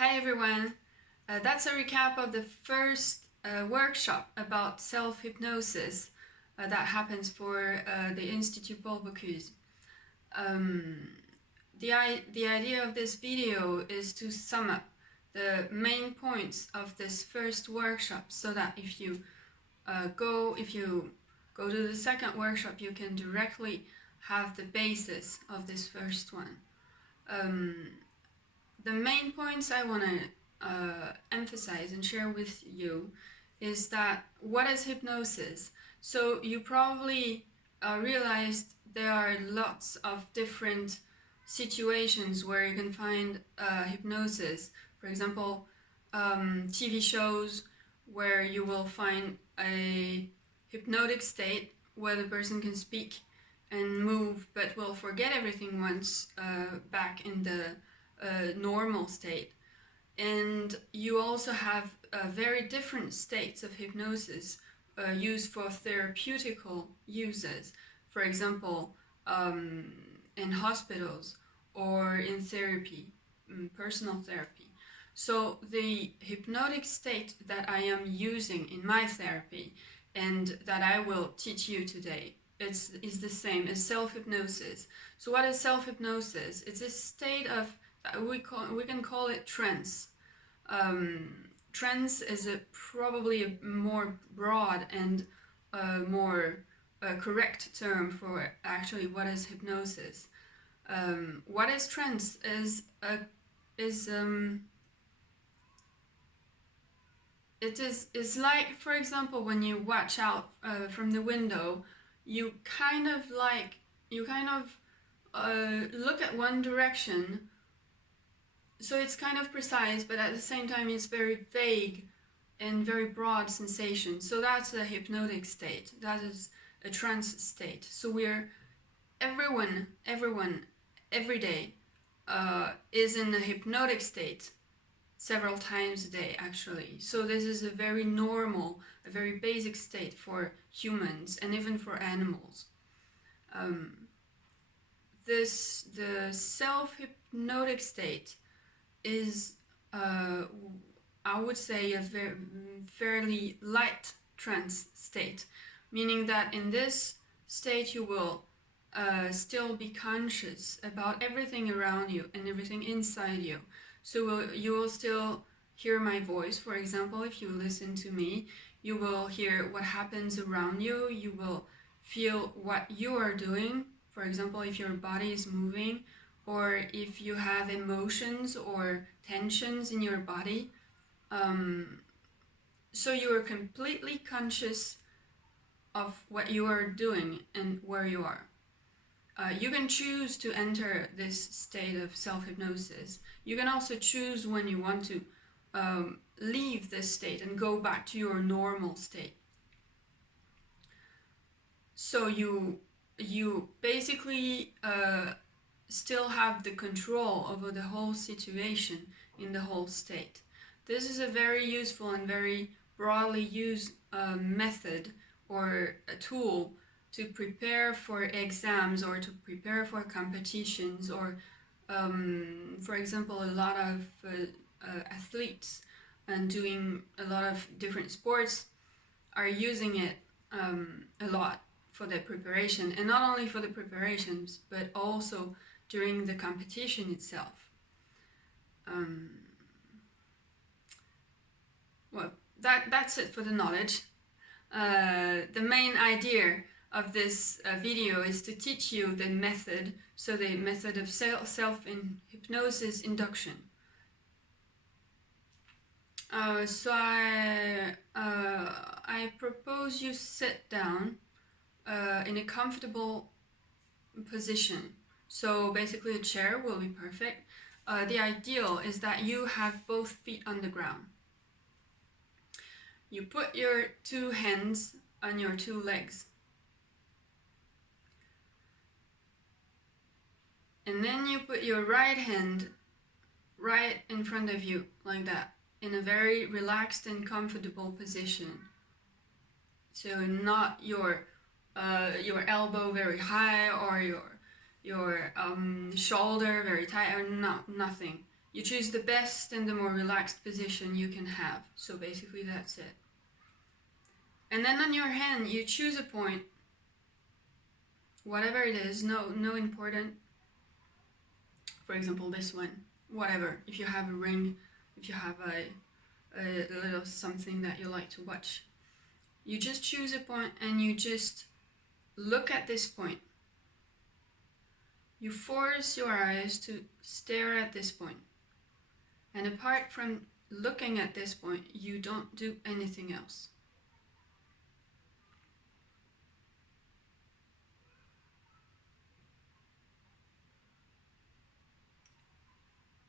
Hi everyone, that's a recap of the first workshop about self-hypnosis that happens for the Institut Paul Bocuse. The idea of this video is to sum up the main points of this first workshop so that if you go to the second workshop, you can directly have the basis of this first one. The main points I want to emphasize and share with you is that what is hypnosis? So you probably realized there are lots of different situations where you can find hypnosis. For example, TV shows where you will find a hypnotic state where the person can speak and move but will forget everything once back in the normal state. And you also have very different states of hypnosis used for therapeutical uses. For example, in hospitals or in therapy, personal therapy. So the hypnotic state that I am using in my therapy and that I will teach you today is the same as self-hypnosis. So what is self-hypnosis? It's a state of, we can call it trance. Trance is probably a more broad and more correct term for actually what is hypnosis. What is trance is like, for example, when you watch out from the window, you kind of look at one direction. So it's kind of precise, but at the same time it's very vague and very broad sensation. So that's a hypnotic state. That is a trance state. So everyone, every day is in a hypnotic state several times a day, actually. So this is a very normal, a very basic state for humans and even for animals. The self-hypnotic state is, I would say, a fairly light trance state, meaning that in this state you will still be conscious about everything around you and everything inside you. So you will still hear my voice. For example, if you listen to me, you will hear what happens around you. You will feel what you are doing. For example, if your body is moving, or if you have emotions or tensions in your body. So you are completely conscious of what you are doing and where you are. You can choose to enter this state of self-hypnosis. You can also choose when you want to leave this state and go back to your normal state. So you basically still have the control over the whole situation in the whole state. This is a very useful and very broadly used method or a tool to prepare for exams or to prepare for competitions, or for example, a lot of athletes and doing a lot of different sports are using it a lot for their preparation, and not only for the preparations but also during the competition itself. Well, that's it for the knowledge. The main idea of this video is to teach you the method, so the method of self-hypnosis induction. So I propose you sit down in a comfortable position. So basically a chair will be perfect. The ideal is that you have both feet on the ground. You put your two hands on your two legs. And then you put your right hand right in front of you, like that, in a very relaxed and comfortable position. So not your elbow very high or your shoulder very tight, or nothing. You choose the best and the more relaxed position you can have. So basically that's it. And then on your hand, you choose a point, whatever it is, no important. For example, this one, whatever. If you have a ring, if you have a little something that you like to watch, you just choose a point and you just look at this point. You force your eyes to stare at this point. And apart from looking at this point, you don't do anything else.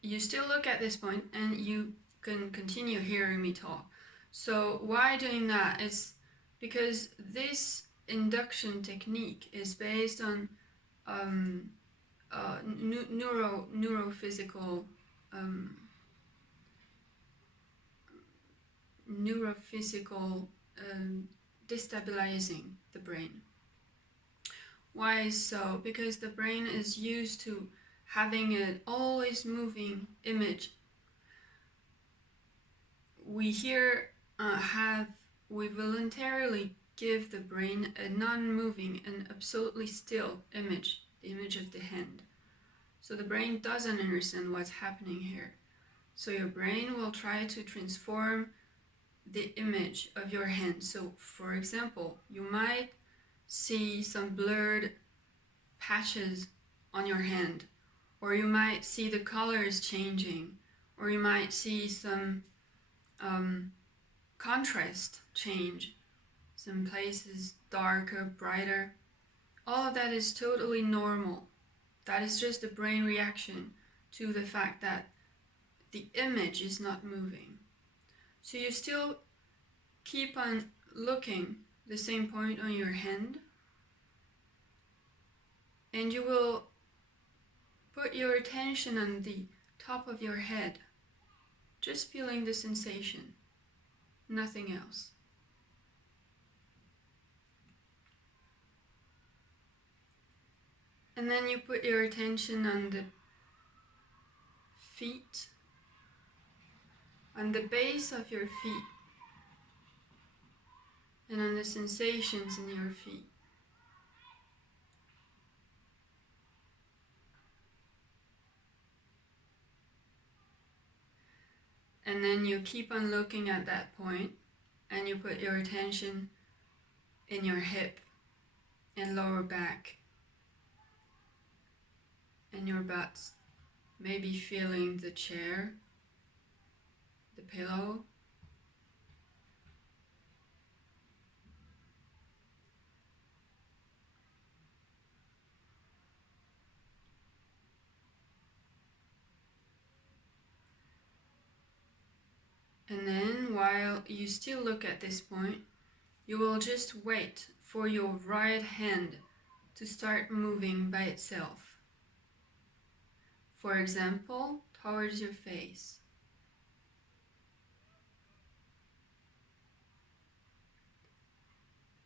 You still look at this point and you can continue hearing me talk. So why doing that is because this induction technique is based on neurophysical destabilizing the brain. Why so? Because the brain is used to having an always moving image. We we voluntarily give the brain a non-moving and absolutely still image, the image of the hand. So the brain doesn't understand what's happening here. So your brain will try to transform the image of your hand. So for example, you might see some blurred patches on your hand, or you might see the colors changing, or you might see some contrast change, some places darker, brighter. All of that is totally normal. That is just the brain reaction to the fact that the image is not moving. So you still keep on looking the same point on your hand, and you will put your attention on the top of your head, just feeling the sensation, nothing else. And then you put your attention on the feet, on the base of your feet, and on the sensations in your feet. And then you keep on looking at that point, and you put your attention in your hip and lower back and your butt, maybe feeling the chair, the pillow. And then while you still look at this point, you will just wait for your right hand to start moving by itself. For example, towards your face.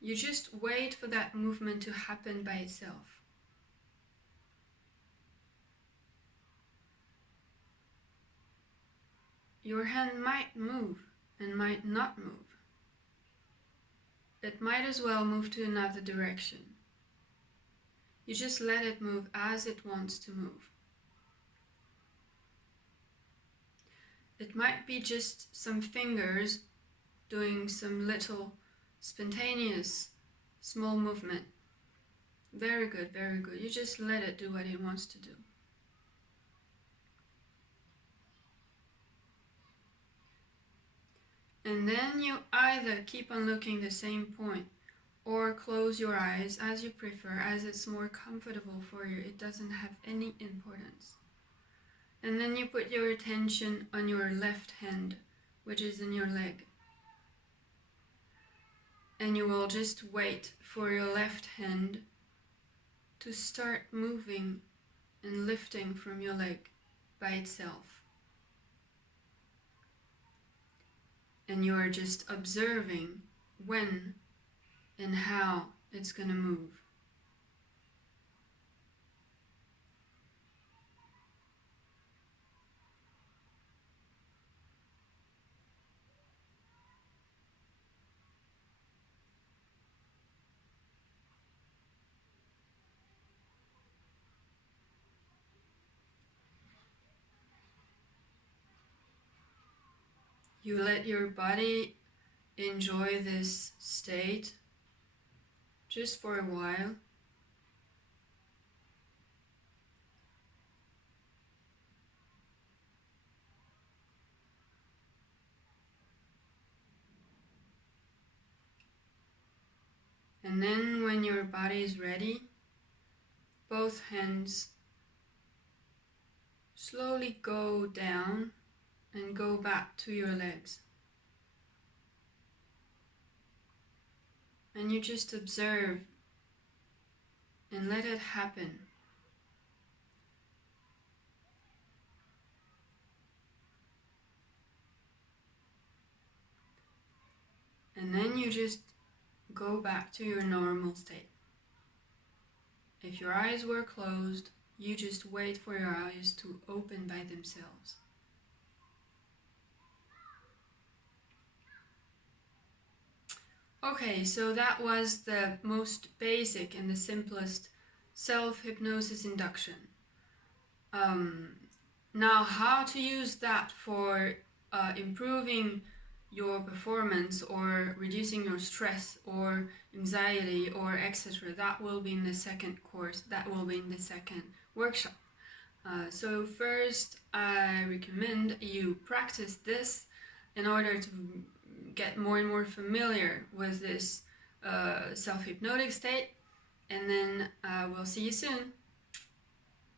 You just wait for that movement to happen by itself. Your hand might move and might not move. It might as well move to another direction. You just let it move as it wants to move. It might be just some fingers doing some little spontaneous small movement. Very good, very good. You just let it do what it wants to do. And then you either keep on looking the same point or close your eyes as you prefer, as it's more comfortable for you. It doesn't have any importance. And then you put your attention on your left hand, which is in your leg. And you will just wait for your left hand to start moving and lifting from your leg by itself. And you are just observing when and how it's going to move. you let your body enjoy this state just for a while. And then when your body is ready, both hands slowly go down and go back to your legs. And you just observe and let it happen. And then you just go back to your normal state. If your eyes were closed, you just wait for your eyes to open by themselves. Okay, so that was the most basic and the simplest self-hypnosis induction. Now, how to use that for improving your performance or reducing your stress or anxiety or etc., that will be in the second course, that will be in the second workshop. So first, I recommend you practice this in order to get more and more familiar with this self-hypnotic state, and then we'll see you soon.